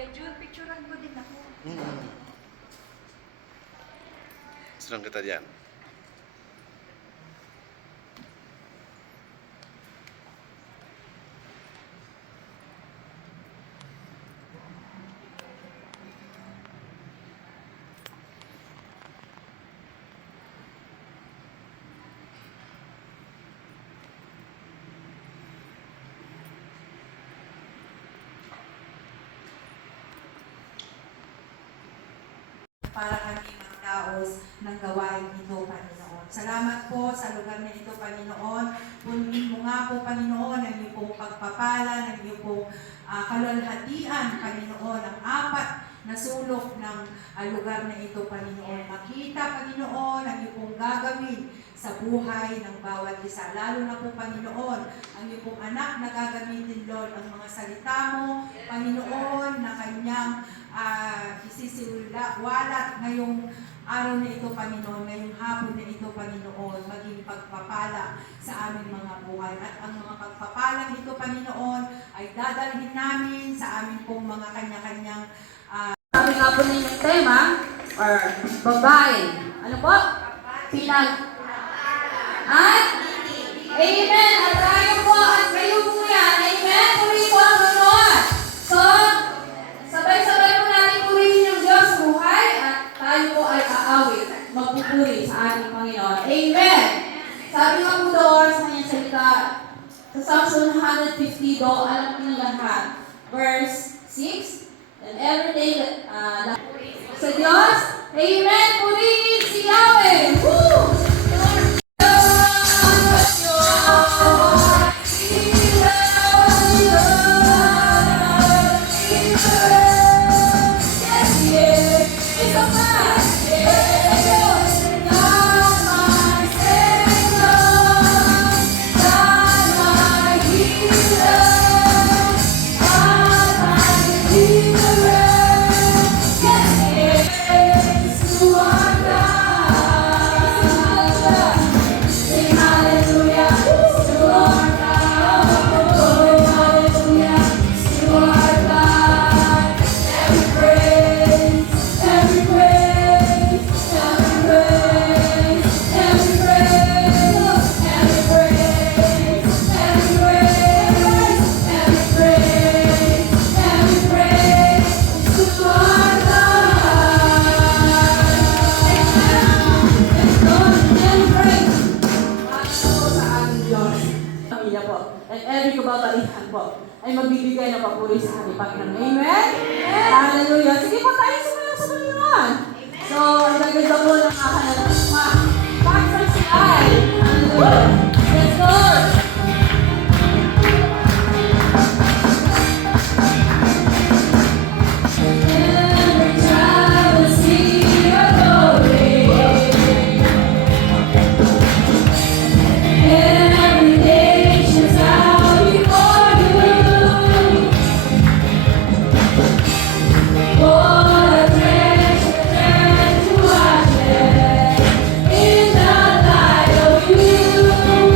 Jun, picturean mo din ako. Senang kita diyan. Para kami magdaos ng gawain ito, Panginoon. Salamat po sa lugar na ito, Panginoon. Punin mo nga po, Panginoon, ang iyong pong pagpapala, ang iyong pong kalalhatian, Panginoon, ang apat na sulok ng lugar na ito, Panginoon. Makita, Panginoon, ang iyong pong gagawin sa buhay ng bawat isa. Lalo na po, Panginoon, ang iyong pong anak na gagamitin, Lord, ang mga salita mo, Panginoon, na kanyang isisiwalat ngayong araw na ito, Panginoon, ngayong hapon na ito, Panginoon, maging pagpapala sa aming mga buhay. At ang mga pagpapalang ito, Panginoon, ay dadalhin namin sa aming pong mga kanya-kanyang sabi nga po ninyong tema, or babae. Ano po? At? Amen! At tayo po at kayo po yan. Amen! Puri po ang Lord. So, sabay-sabay po natin purihin yung Diyos sa buhay at tayo po ay aawit, magpupuri sa ating Panginoon. Amen! Sabi nga po doon sa kanyang salita, sa Psalms 150 do, alam niyo lahat. Verse 6, and every day that, sa Diyos, Amen! Purihin si Yahweh! Woo! And every kababaihan po ay magbibigay ng papuri sa ating Panginoon. Amen? Hallelujah. Sige po tayo sumayaw sa Panginoon. So, ang gaganda po ng aking Pastor si Ay. Hallelujah. Yes, Lord. In the light of you.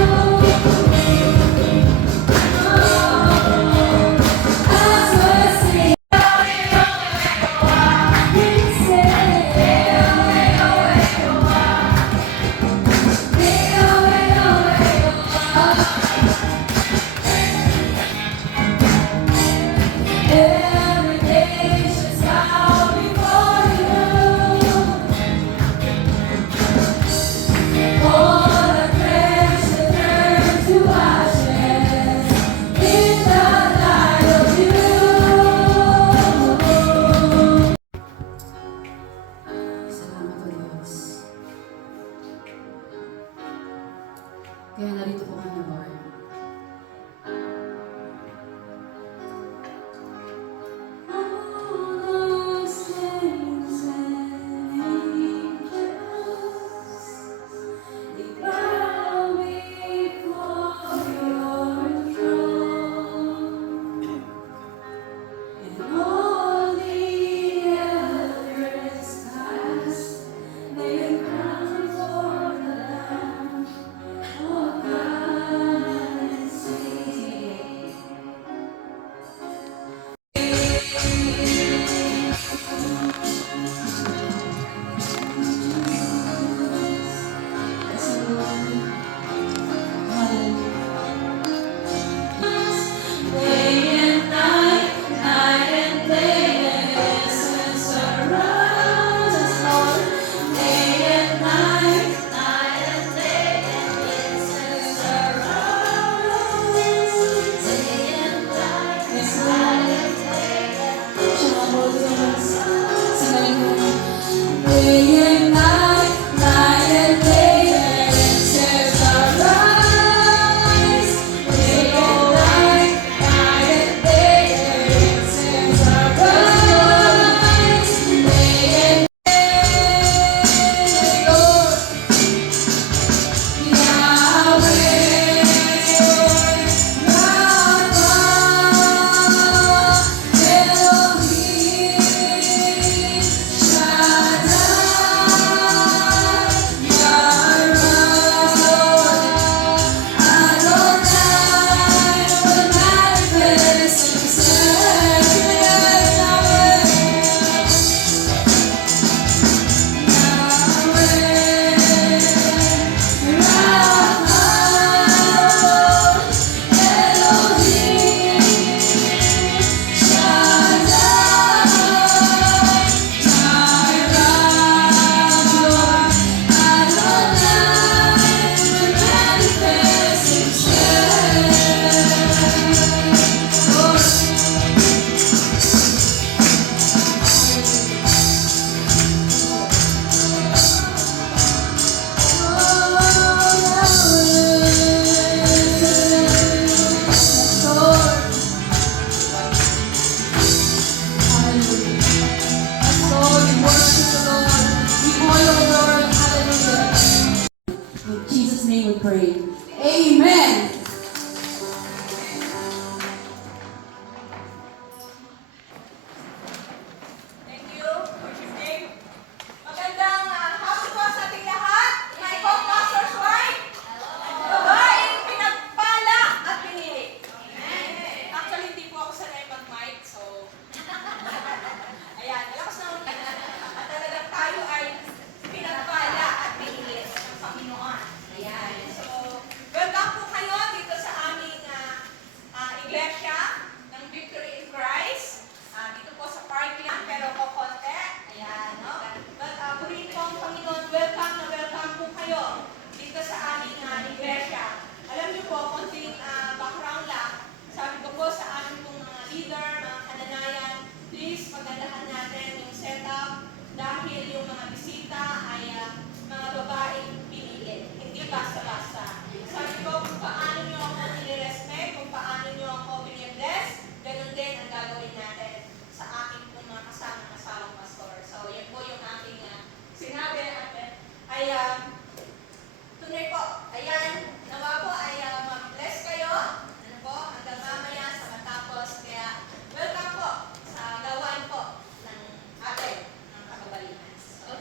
Singaling mo. Day and night, night and day, their answers arise. Day and night, night and day, their answers arise. Day and day, Lord, Yahweh, Rapha, Elohim, Shaddai, Yarah, Adonai, will manifest Himself. In Jesus' name we pray. Amen. Thank you, Coach Dave. Magandang hapon po sa ating lahat. My co-pastor's wife. Babaeng pinagpala at pinili. Actually, hindi po ako sanay mag-mic, so... Ayan, malakas na ulit. At talagang tayo ay pinagpala at pinili ng Panginoon. Ayan. So, welcome po kayo dito sa aming iglesia ng Victory in Christ. Dito po sa parking lang, pero po konti. Ayan, no? But purihin po ang Panginoon, welcome na welcome po kayo dito sa aming iglesia. Alam niyo po, konting background lang. Sabi ko po sa aming pong mga leader, mga kananayan, please pagandahan natin yung setup dahil yung mga bisita ay mga babaeng pinili. Hindi basta-basta. Sabi ko kung paano nyo ako nire-respect, kung paano nyo ako binibless, ganun din ang gagawin natin sa aking pong mga kasamang asawang pastor. So, yan po yung aking sinabi at ay tunay po. Ayan, nawa po ay mag-bless kayo. Ano po, hanggang mamaya sa matapos. Kaya, welcome po sa gawain po ng atin, ng kababalihan. So,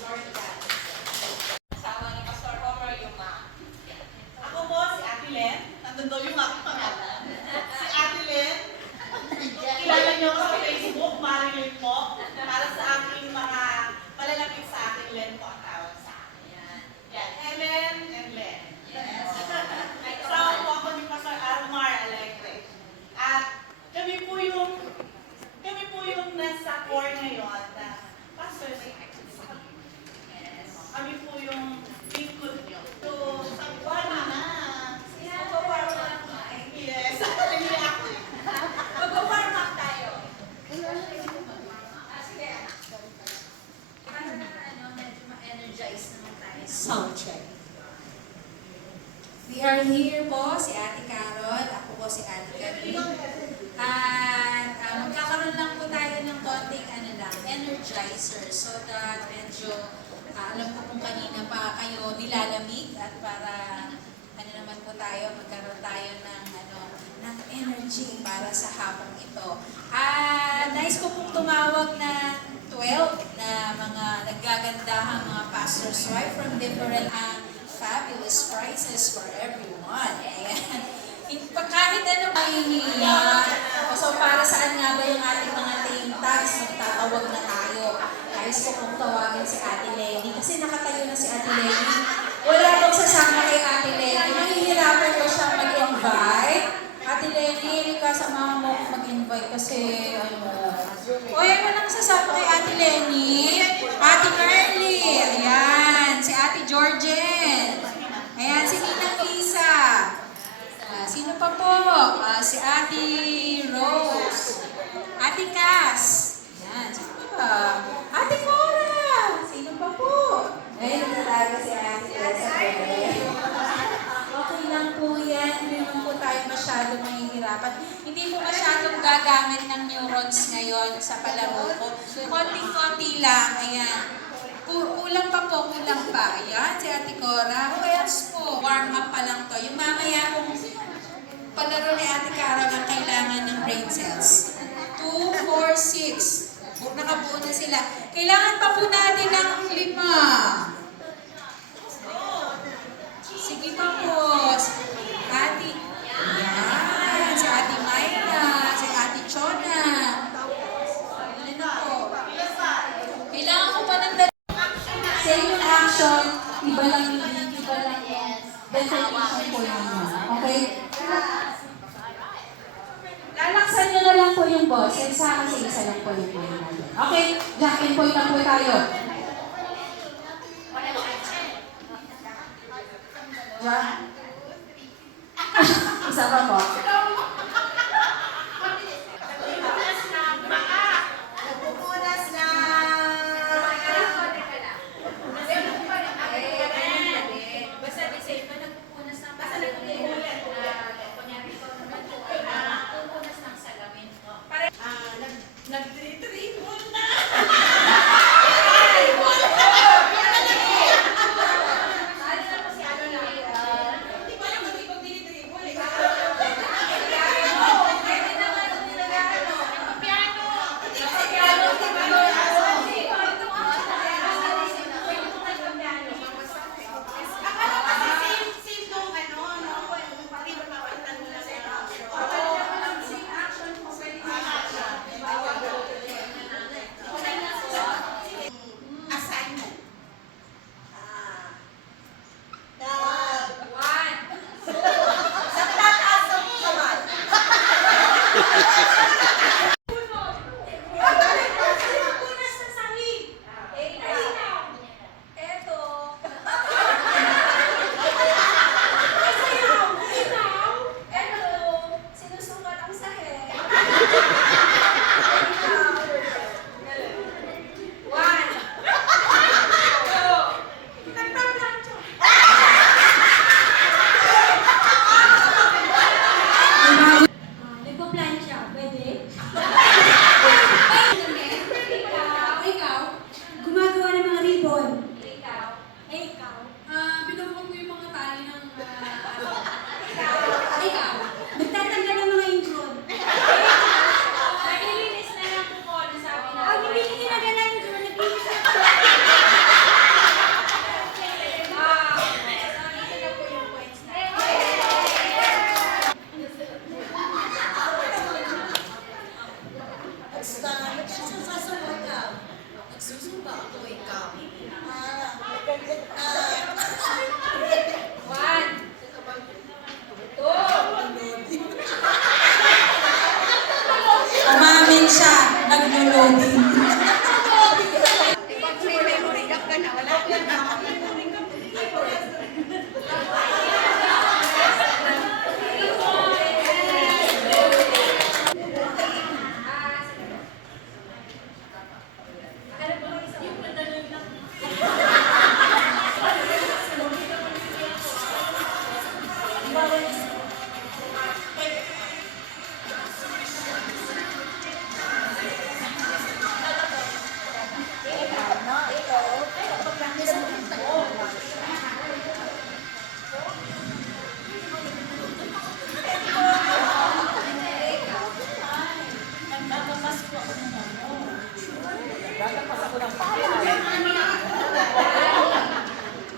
glory to God. Asawa ni Pastor Homer, yung Ako po si Ate Len. Nandun daw yung aking pangalan. Si Ate Len. Kilala niyo ako sa Facebook, Marilyn po. Para sa aking mga malalapit sa akin, Len po ang tawag sa akin. Yan. Helen and Len. Kasama po ako ni Pastor Almar Alegre. At kami po yung nasa core ngayon na Pastor, kami po yung lingkod niyo. So, sagwana na. Mag-warm up. Yes. Hindi ako. Mag-warm up tayo. Sige. Para medyo ma-energize naman tayo. Sound check. We are here po, si Ate Carol, ako po si Ate Gabi. At magkakaroon lang po tayo ng konting energizer so that medyo alam ko kung kanina pa kayo nilalamig at para naman po tayo, magkaroon tayo ng energy para sa hapong ito. Nais ko pong tumawag na 12 na mga naggagandahang mga pastor's wife from different fabulous prizes for everyone. Ayan. Kahit ano mahihiya. So para saan nga ba yung ating mga name tags? Magtatawag na tayo. Nais ko pong tawagin si Ate Lenny. Kasi nakatayo na si Ate Lenny. Wala pong sasama kay Ate Lenny. Nahihirapan ko siyang mag-invite. Ate Lenny, kasama mo mag-invite kasi o yan mo lang sasama kay Ate Lenny. Ate Carly. Ayan. Si Ate Georgen. Ayan, si Ninang Lisa. Sino pa po? Si Ate Rose. Ate Cass. bronze ngayon sa palaro ko. Konting-konti lang, ayan. Kulang pa po, kulang pa. Ayan, si Ate Cora. Pwes po, warm up pa lang to. Yung mamaya kung palaro ni Ate Carol ang kailangan ng brain cells. 2, 4, 6. Nakabuo na sila. Kailangan pa po natin ng 5. Sige pa po. Ate, yan. Si Ate Mayra, si Ate Chona. Ano na po? Kailangan ko pa ng Same yung action, iba lang yung definition po ninyo. Okay? Lalaksan nyo na lang po yung boses, sa kasi isa lang po yung mga natin. Okay? Jack and point lang po tayo. Jack? Isa pa po. Pupunas na! basta di safe pa nagpupunas ng kunyari ko naman po nagpupunas ng salamin. Nag-triple na! Hindi ko alam kung di ko tinitriple eh. Akala kasi same nung ano, no? Yung pati mapapalitan mo na sa assignment. Sa tataas ng kamay. Punas na sahig. Eto. Eto. Sinusukat ang sahig. Nagpa-plancha, pwede? Ikaw? Gumagawa ng mga ribbon. Ikaw. Ikaw? Binubukan ko yung mga tali ng... Ikaw? Nagtatanggal ng mga intron. Naglilinis na lang po ko, nasabi na. Hindi ginagana yung intron. Naglinis na. Sorry, sila po yung points na. Nagsusuba ako ikaw. Umamin siya, naglo-loading.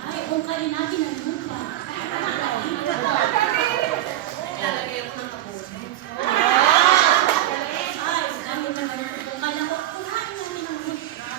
Ay, kung kali natin ang lupa. Ay, dami naman yung kung kala ko, kuhain namin ang lupa.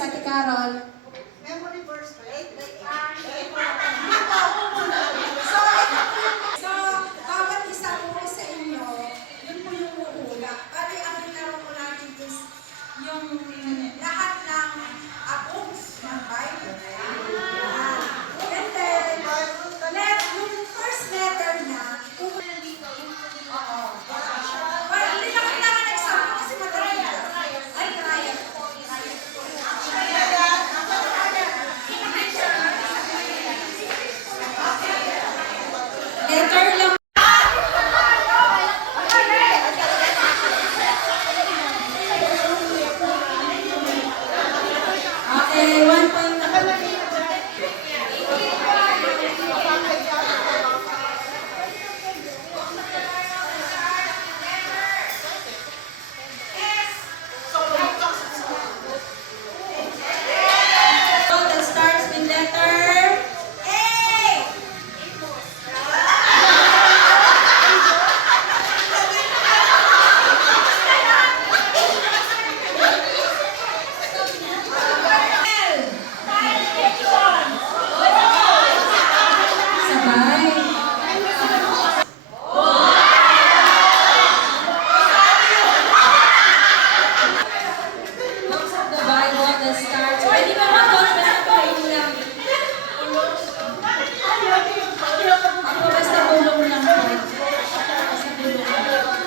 Ate Carol. Memory verse, right? So, bawat isa po sa inyo, yun po yung uula. Bali, ang laro po natin is yung lahat ng books ng Bible. Ayan. And then, yung first letter niya, oo. Well, hindi na kailangan nagsabi kasi madali na. Ay, Ryan. Letter lang. Okay, 1 point. That starts with letter A. Sabay. Books of the Bible that starts. Pwede ba mag-books? Basta tulong lang. Ako basta tulong lang po. Basta tulong lang.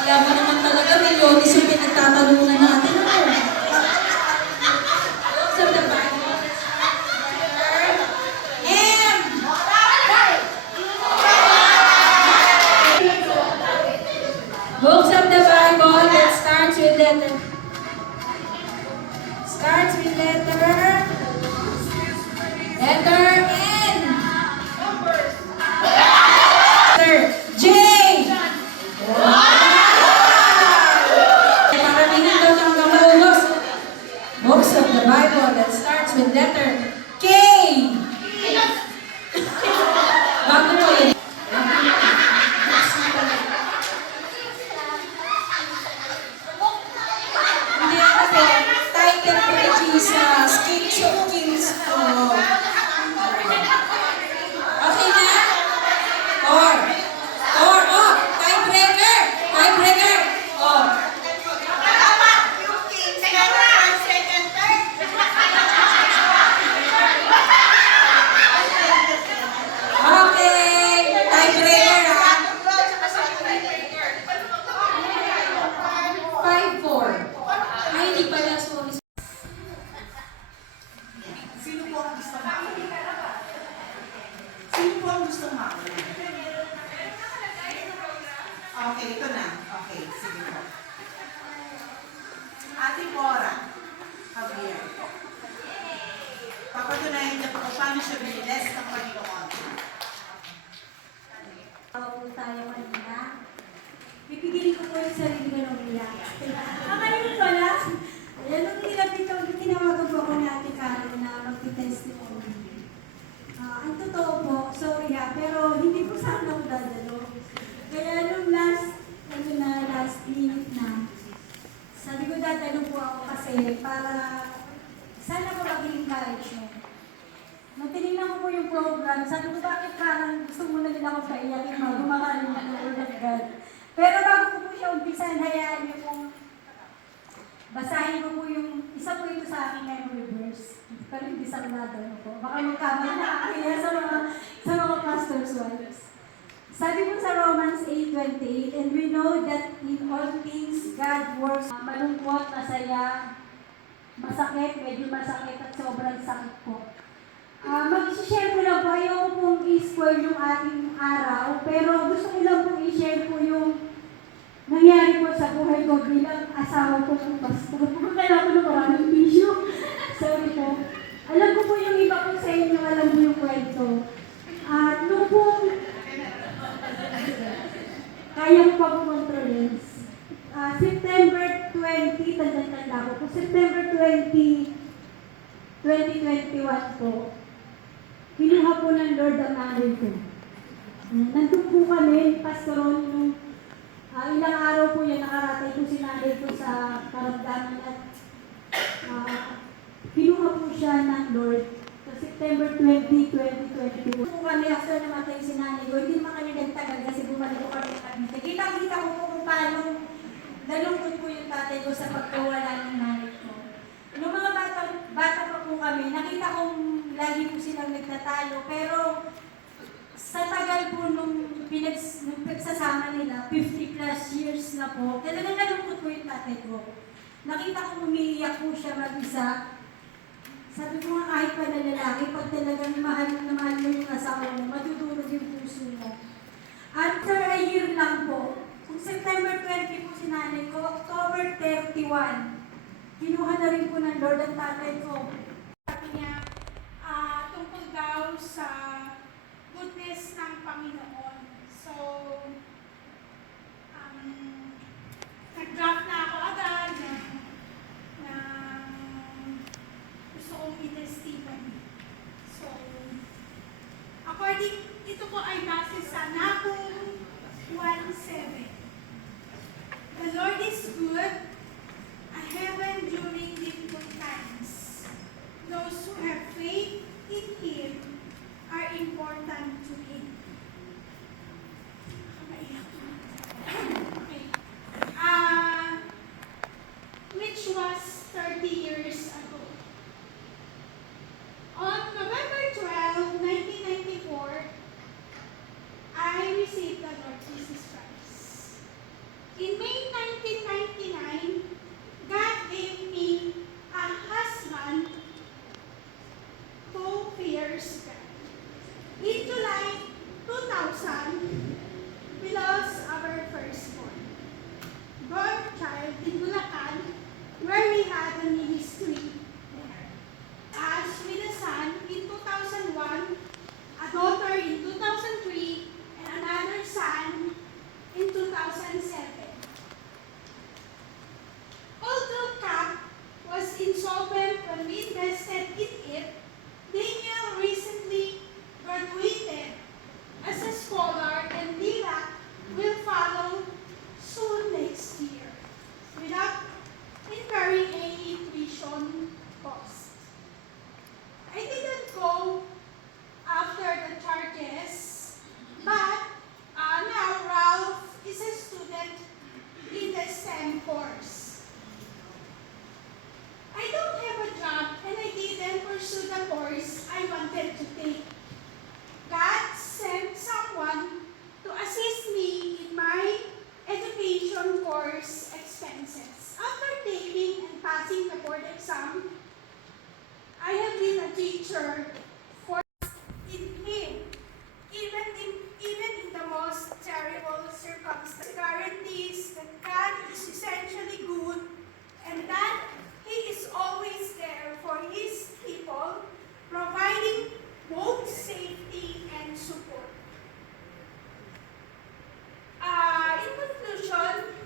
Akala mo naman talaga milyones yung pinagtatalunan natin. Ano? Books of the Bible that starts with letter M. Books of the Bible that starts with letter N. Letter J. Paramihan daw hanggang maubos. Books of the Bible that starts with letter K. Bago po yun. Hindi kasi title po ni Jesus, Kings of Kings po. Okay na? Or, oh, tiebreaker. Oh. Okay, tiebreaker ha. 5-4. Ay, hindi pala, sorry. Sino po ang gusto mauna? Sino po ang gusto mauna? Okay, ito na. Okay, sige po. Ate Bora, Javier. Papatunayan niya po kung paano siya biniles ng Panginoon. Po tayo kanina. Pipigilin ko po yung sarili ko ng umiyak. Ngayon pala, ayan nung nilapit ko, tinawagan po ako ni Ate Karen na magti-testimony. Ang totoo po, sorry pero hindi po sana ako dadalo. Kaya nung last minute na, sabi ko dadalo po ako kasi para sana ko maging encouragement. Nung tinignan ko po yung program, sabi ko bakit parang gusto mo na din ako paiyakin mo, gumakalim na ng Word of God. Pero bago ko po siya umpisan, hayaan niyo pong basahin ko po yung, isa po ito sa aking memory verse. Pero hindi sa ano po. Baka magkamali na kaya sa mga pastor's wives. Sabi po sa Romans 8:28, and we know that in all things God works. Malungkot, masaya, masakit, medyo masakit at sobrang sakit po. Mag-share ko lang po, ayoko pong i-spoil yung ating araw, pero gusto ko lang pong i-share po yung nangyari po sa buhay ko bilang asawa ko po pastor. Kailangan ko na maraming issue. Sorry po. Alam ko po yung 2021 po, kinuha po ng Lord ang nanay ko. Nandun po kami, pastoron, nung ilang araw po yan, nakaratay po si nanay ko sa karamdaman at kinuha po siya ng Lord sa September 20, 2022. Po kami after namatay si nanay ko, hindi naman kami nagtagal kasi bumalik ko kami sa Cavite. Kita-kita ko po kung paano nalungkot po yung tatay ko sa pagkawala ng nanay ko. Nung mga bata pa po kami, nakita kong lagi po silang nagtatalo, pero sa tagal po nung pinagsasama nila, 50 plus years na po, talagang nalungkot po yung tatay ko. Nakita ko umiiyak po siya mag-isa. Sabi ko nga kahit pa na lalaki, pag talagang mahal na mahal mo yung asawa mo, matutulog yung puso mo. After a year lang po, kung September 20 po si nanay ko, October 31, kinuha na rin po ng Lord ang tatay ko. Sabi niya, tungkol daw sa goodness ng Panginoon. So, nag-draft na ako agad na gusto kong i-testimony. So, ito po ay base sa Nahum 1:7. The Lord is good, a heaven during difficult times. Those who have faith in Him are important to Him. Okay. Which was 30 years ago. On November 12, 1994, I received the Lord Jesus Christ. In May 1999, God gave me a husband 2 years ago. In July 2000, we lost our firstborn child in Bulacan, where we had a ministry there. As with a son in 2001, a daughter in 2003, and another son in 2007. Although CAP was insolvent when we invested in it, Daniel recently graduated as a scholar, and Lila will follow soon next year without incurring any tuition cost. I didn't go after the charges, but now Ralph is a student in the STEM course. I don't have a job and I didn't pursue the course I wanted to take. God sent someone to assist me in my education course expenses. After taking and passing the board exam, I have been a teacher for in Him, even in the most terrible circumstances. Guarantees that God is essentially good and that He is always there for His people, providing both safety and support. In conclusion,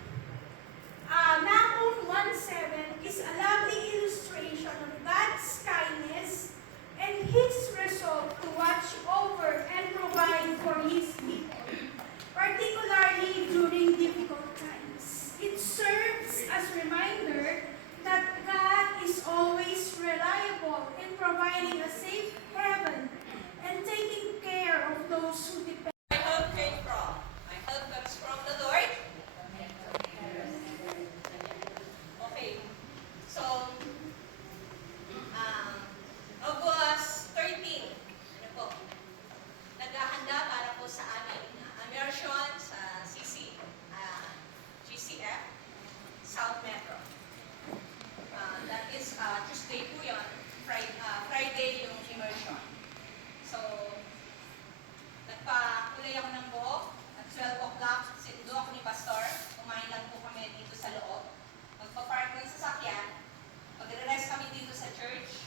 Nahum 1:7 is a lovely illustration of God's kindness and His resolve to watch over and provide for His people, particularly during difficult times. It serves as a reminder that God is always reliable in providing a safe haven and taking care of those who depend. My help came from? My help comes from the Lord. Okay. So, August 13, ano po, naghahanda para po sa aming immersion sa GCF, South Metro. That is Tuesday po yun, Friday yung immersion. So, nagpakulay ako ng buhok at 12 o'clock, sinundo ako ni Pastor. Kumain lang po kami dito sa loob. Magpa-park ng sasakyan. Magre-rest kami dito sa church.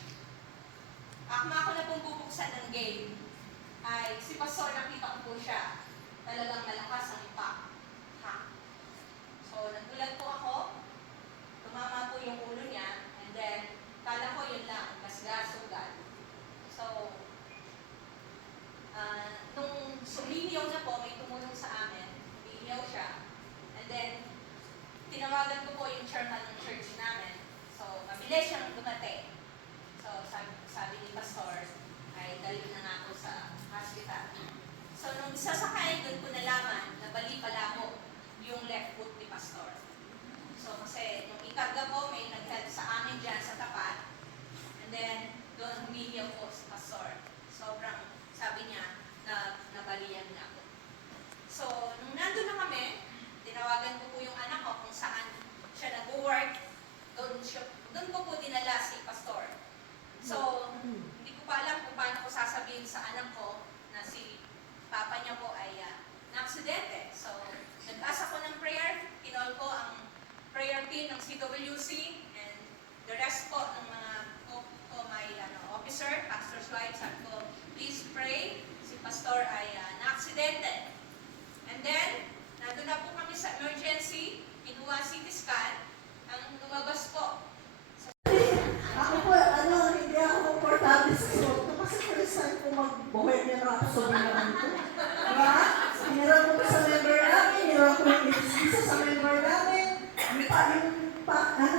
Akma ako na pong bubuksan ng gate. Ay, si Pastor, nakita ko po siya. Talagang malakas ang impact. So, nagulat po ako. Tumama po yung ulo niya. And then, kala ko yun lang. Gasgas, niyo po, Pastor. Sobrang, sabi niya, na nabalian niya ako. So, nung nandun na kami, tinawagan ko po yung anak ko kung saan siya nag-work. Doon ko po dinala si Pastor. So, hindi ko pa alam kung paano ko sasabihin sa anak ko na si papa niya po ay na-aksidente. So, nag-asa ko ng prayer. Kinol ko ang prayer team ng CWC and the rest po ng mga my officer, pastor's wife, sabi ko, please pray. Si Pastor ay na-aksidente. And then, nandun na po kami sa emergency, kinuha CT scan, ang lumabas po. Ako po, hindi ako komportable sa suot ko kasi first time ko mag-buhay niya na ako sa bilang ko. Diba? Hinirap ko sa member namin, hinirap ko yung isa sa member namin.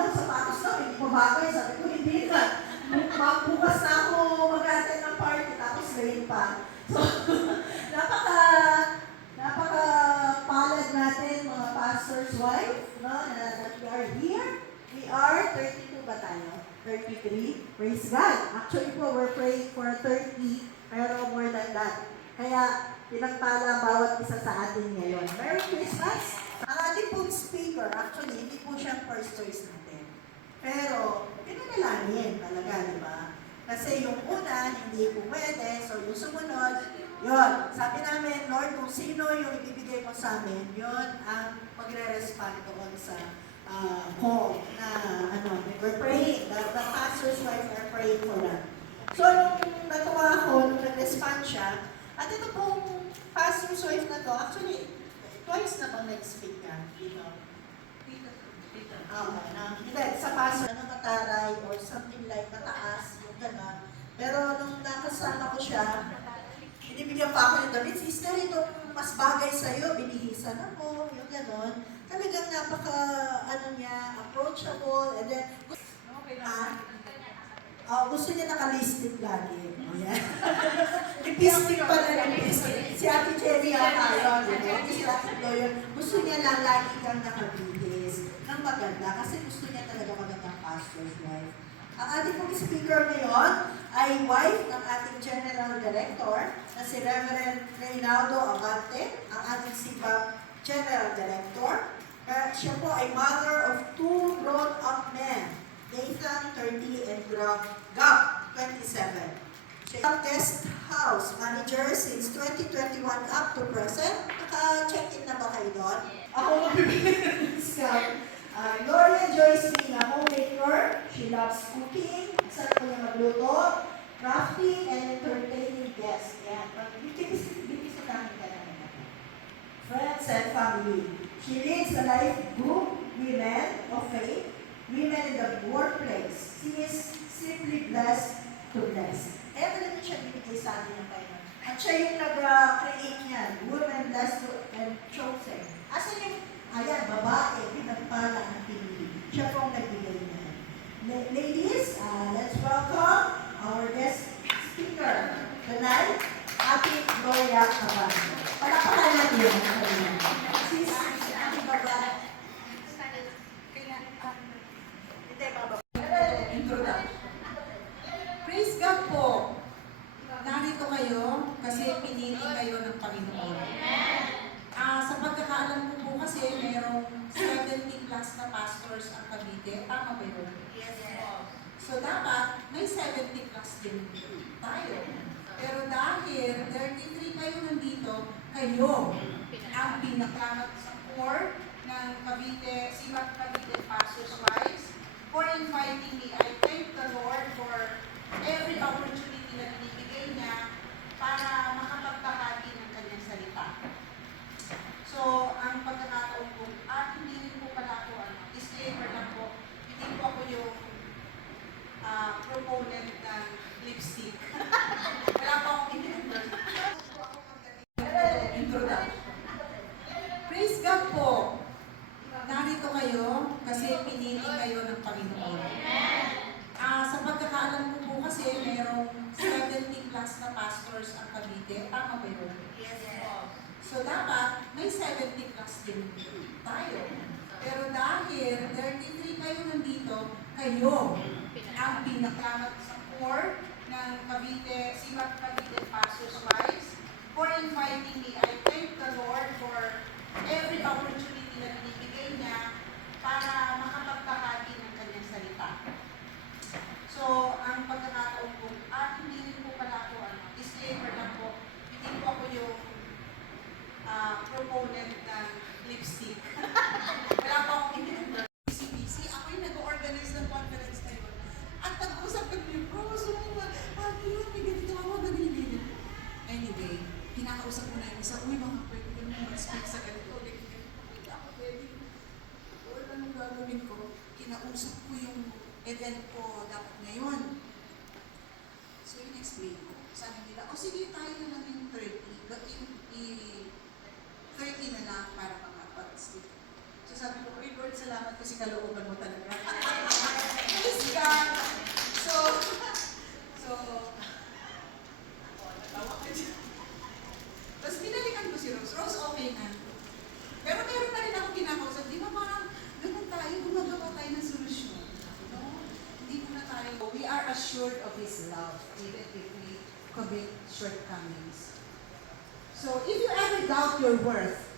Sapatos na, hindi ko bagay. Sabi ko, hindi na. Bukas na ako mag-attend ng party, tapos ngayon pa. So, napaka-palad natin, mga pastor's wife, no, that we are here. We are 32 ba tayo? 33? Praise God. Actually po, we're praying for 30, pero more than that. Kaya, pinagpala ang bawat isa sa atin ngayon. Merry Christmas! Ang ating pong speaker, actually, hindi po siyang first choice natin. Pero, pinanalangin talaga, di ba? Kasi yung una, hindi pumwede, so yung sumunod, yun. Sabi namin, Lord, kung sino yung ibibigay mo sa amin, yun ang magre-respond doon sa call na, we're praying, the pastor's wife are praying for that. So, nung natuwa ako, nung nag-respond siya, at ito pong pastor's wife na to, actually, twice na bang nag-speak ka dito? Hindi, sa pastor na mataray or something like mataas, yung gano'n. Pero nung nakasama ko siya, binibigyan pa ako ng damit, sister, ito mas bagay sa'yo, binihisan ako, yung gano'n. Talagang approachable, and then, gusto niya naka-lipstick lagi. Ayan. Lipstick pa na lipstick. Si Ate Jenny yata yun, si Ate Lawyer, gusto niya lang lagi kang nakabihis ng maganda kasi gusto niya talaga magandang pastor's wife. Ang ating pong speaker ngayon ay wife ng ating General Director na si Reverend Reynaldo Abante, ang ating SIBA General Director. Siya po ay mother of 2 grown-up men, Nathan, 30, and Gab, 27. Siya ang guest house manager since 2021 up to present. Naka-check-in na ba kayo doon? Ako magbibigay ng discount. Gloria Joyce being a homemaker. She loves cooking. Saan ko niya magluto. Crafting and entertaining guests. Yan. Bibisitahin ka namin. Friends and family. She leads a life group, Women of Faith, Women in the Workplace. She is simply blessed to bless. Kaya talaga siya bibigay sa atin ng Panginoon. At siya yung nag-create niyan, Women Blessed and Chosen. Asan yung, babae, pinagpala ang pinili. Siya po ang nagbigay niyan. Ladies, let's welcome our guest speaker tonight, Ate Gloria Abante. Palakpakan natin yung kanina. Sis, Ate Gloria. Praise God po. Narito kayo kasi pinili kayo ng Panginoon. Sa pagkakaalam ko po kasi mayroong 70 plus na pastors ang Cavite. Tama ba yun? Yes, So dapat may 70 plus din tayo. Pero dahil 33 kayo nandito, kayo ang pinakamat sa core ng Cavite, Sibat Cavite Pastors Wives for inviting me. I thank the Lord for every opportunity na binibigay niya para makapagbahagi ng kanyang salita. So, ang pagkakataon ko, hindi rin po pala ako, disclaimer lang po, hindi po ako yung proponent ng lipstick. Wala pa akong in-endorse. Praise God po. Narito kayo kasi pinili kayo ng Panginoon. Sa pagkakaalam ko po kasi mayroong 70 plus na pastors ang Cavite. Tama ba yun? Yes, So dapat may 70 plus din tayo. Pero dahil 33 kayo nandito, kayo ang pinakamat sa core ng Cavite in-explain ko. Sabi nila, o sige, tayo na lang yung 30. But yung 30 na lang para makapag-speak. So sabi ko, "Uy, Lord, salamat kasi kalooban mo talaga." Praise God! So, natawa ka dyan. Tapos binalikan ko si Rose. Rose, okay na. Pero meron na rin ako kinakausap. Di ba parang ganun tayo, gumagawa tayo ng solusyon. No? Hindi muna tayo. We are assured of His love even if we commit shortcomings. So, if you ever doubt your worth,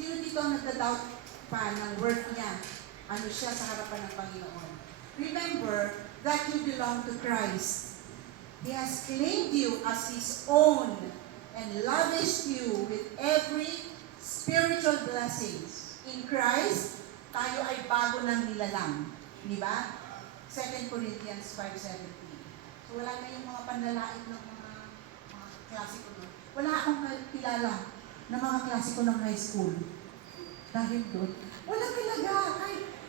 sino dito ang nagda-doubt pa ng worth niya? Ano siya sa harapan ng Panginoon? Remember that you belong to Christ. He has claimed you as His own and lavished you with every spiritual blessings. In Christ, tayo ay bago ng nilalang. Di ba? 2 Corinthians 5:17. So wala na yung mga panlalait ng mga klasiko nun. Wala akong kilala na mga klasiko ng high school. Dahil doon, wala talaga.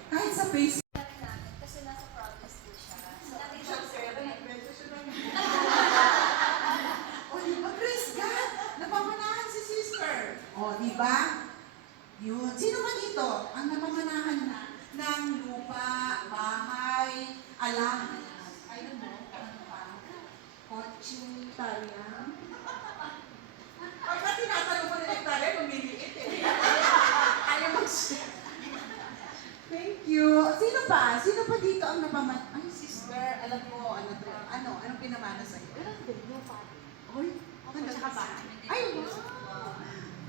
Kahit sa Facebook. Kasi nasa province po siya. So, O, di ba? Praise God! Napamanahan si sister. O, di ba? Yun. Sino ba dito ang napamanahan na ng lupa, bahay, alam? I don't know. Ano pa? Kotse, tarya. Pagka tinatanong mo na tarya, lumiliit eh. Ayaw mag-share. Thank you. Sino pa? Sino pa dito ang napamanahan? Ay, sister, alam ko, anong pinamana sa'yo? Oy, talaga ba? Ay, wow!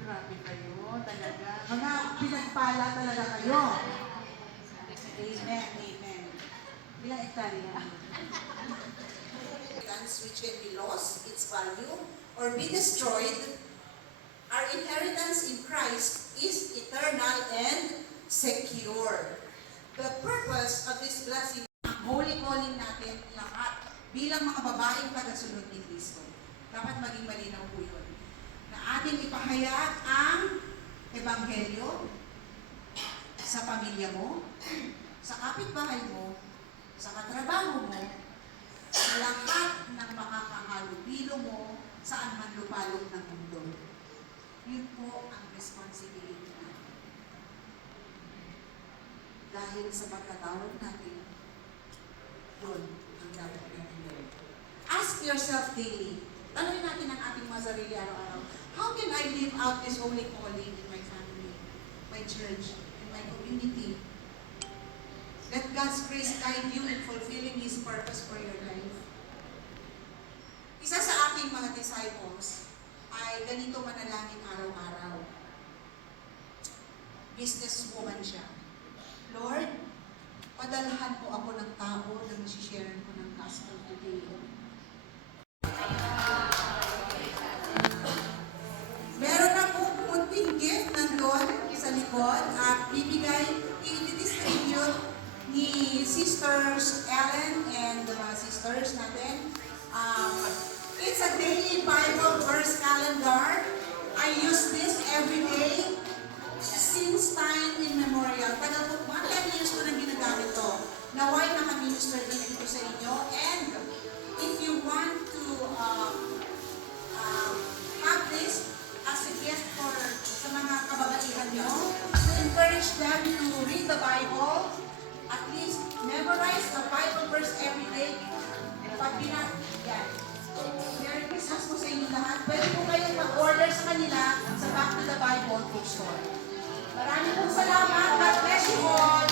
Grabe kayo, talaga. Mga pinagpala talaga kayo. Amen, amen. Ilang hektarya? Which can be lost, its value, or be destroyed, our inheritance in Christ is eternal and secure. The purpose of this blessing, ang holy calling natin lahat bilang mga babaeng tagasunod ni Kristo. Dapat maging malinaw po yun. Na ating ipahayag ang Ebanghelyo sa pamilya mo, sa kapitbahay mo, sa katrabaho mo, sa lahat ng makakahalubilo mo saan man lupalog ng mundo. Yun po ang responsibility natin. Dahil sa pagkatawag natin, yun ang dapat natin gawin. Ask yourself daily. Tanungin natin ang ating mga sarili araw-araw. How can I live out this holy calling in my family, my church, in my community? Let God's grace guide you in fulfilling His purpose for your life. Isa sa aking mga disciples ay ganito manalangin araw-araw. Businesswoman siya. Lord, padalhan mo ako ng tao na masishare ko ng gospel today. Meron akong munting gift nandun sa likod at i-distribute ni Sisters Ellen and the mga sisters natin. It's a daily Bible verse calendar. I use this every day since time immemorial. Tagal po, mga 10 years ko na ginagamit to. Naway naka-minister din ito sa inyo. And if you want to have this as a gift for sa mga kababaihan nyo, encourage them to read the Bible, at least memorize the Bible verse every day. Pag yan. Merry Christmas po sa inyo lahat. Pwede po kayong mag-order sa kanila sa Back to the Bible bookstore. Maraming pong salamat. God bless you all.